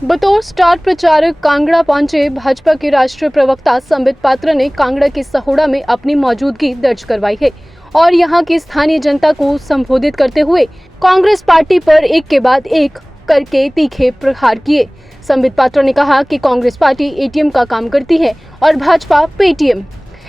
बतौर स्टार प्रचारक कांगड़ा पहुंचे भाजपा के राष्ट्रीय प्रवक्ता संबित पात्रा ने कांगड़ा के सहोड़ा में अपनी मौजूदगी दर्ज करवाई है और यहां की स्थानीय जनता को संबोधित करते हुए कांग्रेस पार्टी पर एक के बाद एक करके तीखे प्रहार किए। संबित पात्रा ने कहा कि कांग्रेस पार्टी एटीएम का काम करती है और भाजपा पेटीएम।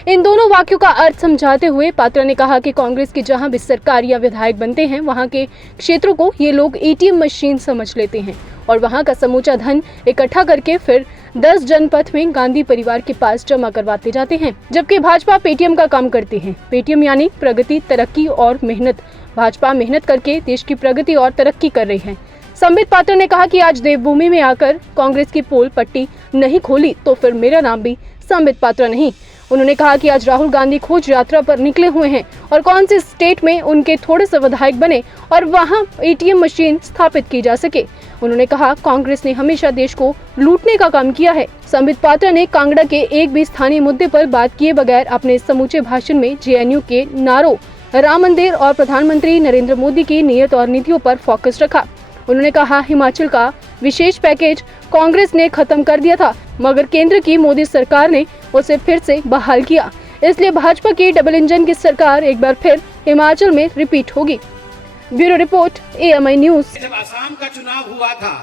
इन दोनों वाक्यों का अर्थ समझाते हुए पात्रा ने कहा कि कांग्रेस की जहां भी सरकार या विधायक बनते हैं वहां के क्षेत्रों को ये लोग एटीएम मशीन समझ लेते हैं और वहां का समूचा धन इकट्ठा करके फिर 10 जनपथ में गांधी परिवार के पास जमा करवाते जाते हैं, जबकि भाजपा पेटीएम का काम करती है। पेटीएम यानी प्रगति, तरक्की और मेहनत। भाजपा मेहनत करके देश की प्रगति और तरक्की कर रही है। संबित पात्रा ने कहा कि आज देवभूमि में आकर कांग्रेस की पोल पट्टी नहीं खोली तो फिर मेरा नाम भी संबित पात्रा नहीं। उन्होंने कहा कि आज राहुल गांधी खोज यात्रा पर निकले हुए हैं और कौन से स्टेट में उनके थोड़े से विधायक बने और वहां एटीएम मशीन स्थापित की जा सके। उन्होंने कहा कांग्रेस ने हमेशा देश को लूटने का काम किया है। संबित पात्रा ने कांगड़ा के एक भी स्थानीय मुद्दे पर बात किए बगैर अपने समूचे भाषण में जेएनयू के नारों, राम मंदिर और प्रधानमंत्री नरेंद्र मोदी की नीयत और नीतियों पर फोकस रखा। उन्होंने कहा हिमाचल का विशेष पैकेज कांग्रेस ने खत्म कर दिया था मगर केंद्र की मोदी सरकार ने उसे फिर से बहाल किया, इसलिए भाजपा की डबल इंजन की सरकार एक बार फिर हिमाचल में रिपीट होगी। Bureau report, AMI news. जब असम का चुनाव हुआ था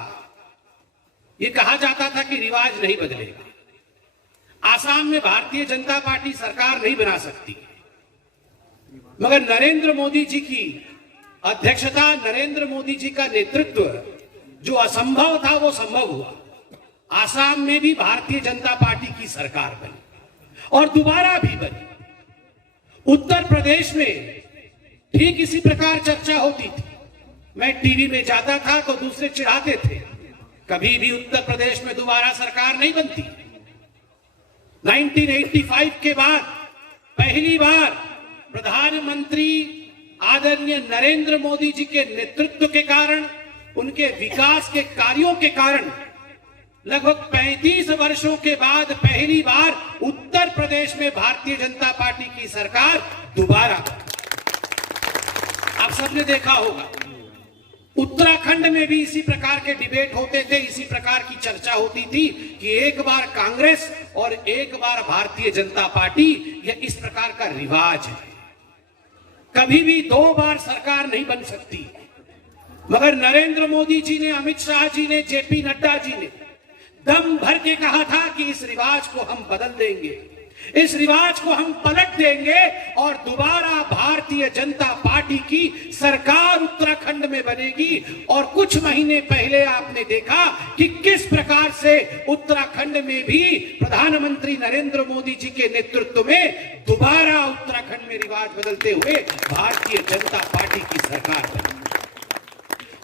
ये कहा जाता था कि रिवाज नहीं बदलेगा, असम में भारतीय जनता पार्टी सरकार नहीं बना सकती, मगर नरेंद्र मोदी जी की अध्यक्षता, नरेंद्र मोदी जी का नेतृत्व, जो असंभव था वो संभव हुआ। आसाम में भी भारतीय जनता पार्टी की सरकार बनी और दोबारा भी बनी। उत्तर प्रदेश में ठीक इसी प्रकार चर्चा होती थी। मैं टीवी में जाता था तो दूसरे चिढ़ाते थे, कभी भी उत्तर प्रदेश में दोबारा सरकार नहीं बनती। 1985 के बाद पहली बार प्रधानमंत्री आदरणीय नरेंद्र मोदी जी के नेतृत्व के कारण, उनके विकास के कार्यों के कारण लगभग 35 वर्षों के बाद पहली बार उत्तर प्रदेश में भारतीय जनता पार्टी की सरकार दोबारा। आप सबने देखा होगा उत्तराखंड में भी इसी प्रकार के डिबेट होते थे, इसी प्रकार की चर्चा होती थी कि एक बार कांग्रेस और एक बार भारतीय जनता पार्टी, यह इस प्रकार का रिवाज है। कभी भी दो बार सरकार नहीं बन सकती, मगर नरेंद्र मोदी जी ने, अमित शाह जी ने, जेपी नड्डा जी ने दम भर के कहा था कि इस रिवाज को हम बदल देंगे, इस रिवाज को हम पलट देंगे और दोबारा भारतीय जनता पार्टी की सरकार उत्तराखंड में बनेगी। और कुछ महीने पहले आपने देखा कि किस प्रकार से उत्तराखंड में भी प्रधानमंत्री नरेंद्र मोदी जी के नेतृत्व में दोबारा उत्तराखंड में रिवाज बदलते हुए भारतीय जनता पार्टी की सरकार बनी।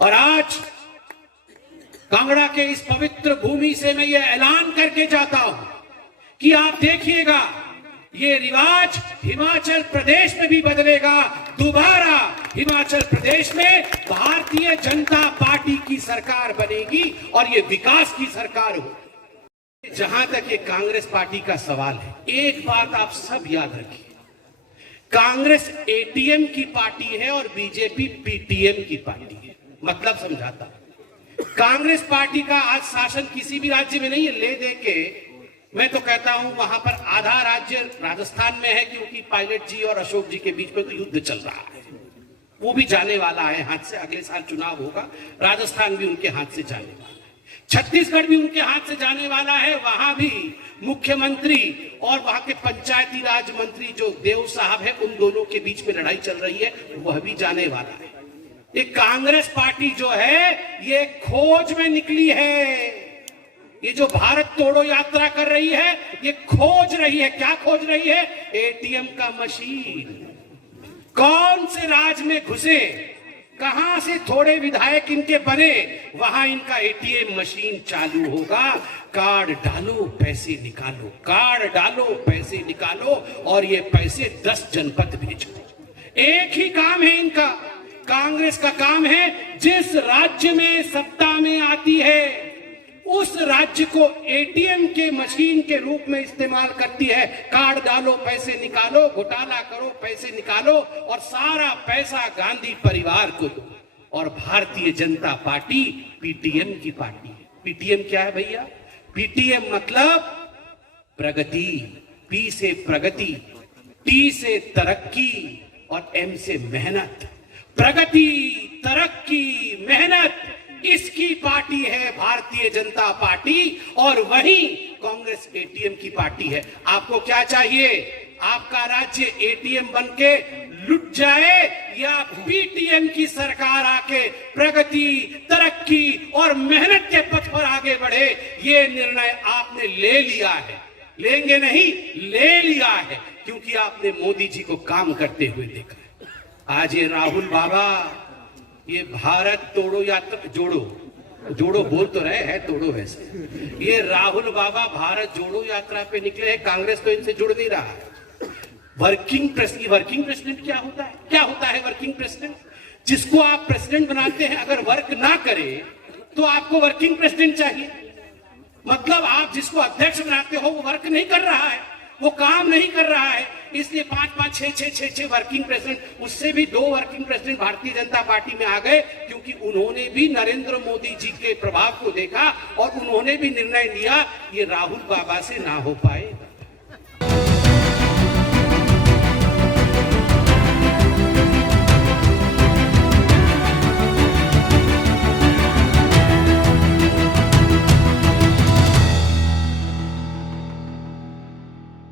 और आज कांगड़ा के इस पवित्र भूमि से मैं ये ऐलान करके जाता हूं कि आप देखिएगा ये रिवाज हिमाचल प्रदेश में भी बदलेगा। दोबारा हिमाचल प्रदेश में भारतीय जनता पार्टी की सरकार बनेगी और ये विकास की सरकार हो। जहां तक ये कांग्रेस पार्टी का सवाल है, एक बात आप सब याद रखिए, कांग्रेस एटीएम की पार्टी है और बीजेपी पीटीएम की पार्टी है। मतलब समझाता, कांग्रेस पार्टी का आज शासन किसी भी राज्य में नहीं है। ले दे के मैं तो कहता हूं वहां पर आधा राज्य राजस्थान में है, क्योंकि पायलट जी और अशोक जी के बीच में तो युद्ध चल रहा है, वो भी जाने वाला है हाथ से। अगले साल चुनाव होगा, राजस्थान भी उनके हाथ से जाने वाला है, छत्तीसगढ़ भी उनके हाथ से जाने वाला है। वहां भी मुख्यमंत्री और वहां के पंचायती राज मंत्री जो देव साहब है, उन दोनों के बीच में लड़ाई चल रही है, वह भी जाने वाला है। ये कांग्रेस पार्टी जो है ये खोज में निकली है। ये जो भारत तोड़ो यात्रा कर रही है, ये खोज रही है। क्या खोज रही है? एटीएम का मशीन। कौन से राज में घुसे, कहां से थोड़े विधायक इनके बने, वहां इनका एटीएम मशीन चालू होगा। कार्ड डालो पैसे निकालो, कार्ड डालो पैसे निकालो और ये पैसे 10 जनपद भेजो। एक ही काम है इनका। कांग्रेस का काम है जिस राज्य में सत्ता में आती है उस राज्य को एटीएम के मशीन के रूप में इस्तेमाल करती है। कार्ड डालो पैसे निकालो, घोटाला करो पैसे निकालो और सारा पैसा गांधी परिवार को दो। और भारतीय जनता पार्टी पीटीएम की पार्टी है। पीटीएम क्या है भैया? पीटीएम मतलब प्रगति, पी से प्रगति, टी से तरक्की और एम से मेहनत। प्रगति, तरक्की, मेहनत, इसकी पार्टी है भारतीय जनता पार्टी और वही कांग्रेस एटीएम की पार्टी है। आपको क्या चाहिए? आपका राज्य एटीएम बनके लुट जाए या पीटीएम की सरकार आके प्रगति, तरक्की और मेहनत के पथ पर आगे बढ़े? ये निर्णय आपने ले लिया है, लेंगे नहीं, ले लिया है, क्योंकि आपने मोदी जी को काम करते हुए देखा है। आज ये राहुल बाबा ये भारत तोड़ो यात्रा, जोड़ो बोल तो रहे हैं, तोड़ो वैसे। ये राहुल बाबा भारत जोड़ो यात्रा पे निकले हैं, कांग्रेस तो इनसे जुड़ नहीं रहा है। वर्किंग प्रेसिडेंट क्या होता है? क्या होता है वर्किंग प्रेसिडेंट? जिसको आप प्रेसिडेंट बनाते हैं अगर वर्क ना करे तो आपको वर्किंग प्रेसिडेंट चाहिए। मतलब आप जिसको अध्यक्ष बनाते हो वो वर्क नहीं कर रहा है, वो काम नहीं कर रहा है, इसलिए 5-5, 6-6 वर्किंग प्रेसिडेंट, उससे भी 2 working president Bharatiya Janata party में आ गए, क्योंकि उन्होंने भी नरेंद्र मोदी जी के प्रभाव को देखा और उन्होंने भी निर्णय लिया ये राहुल बाबा से ना हो पाएगा।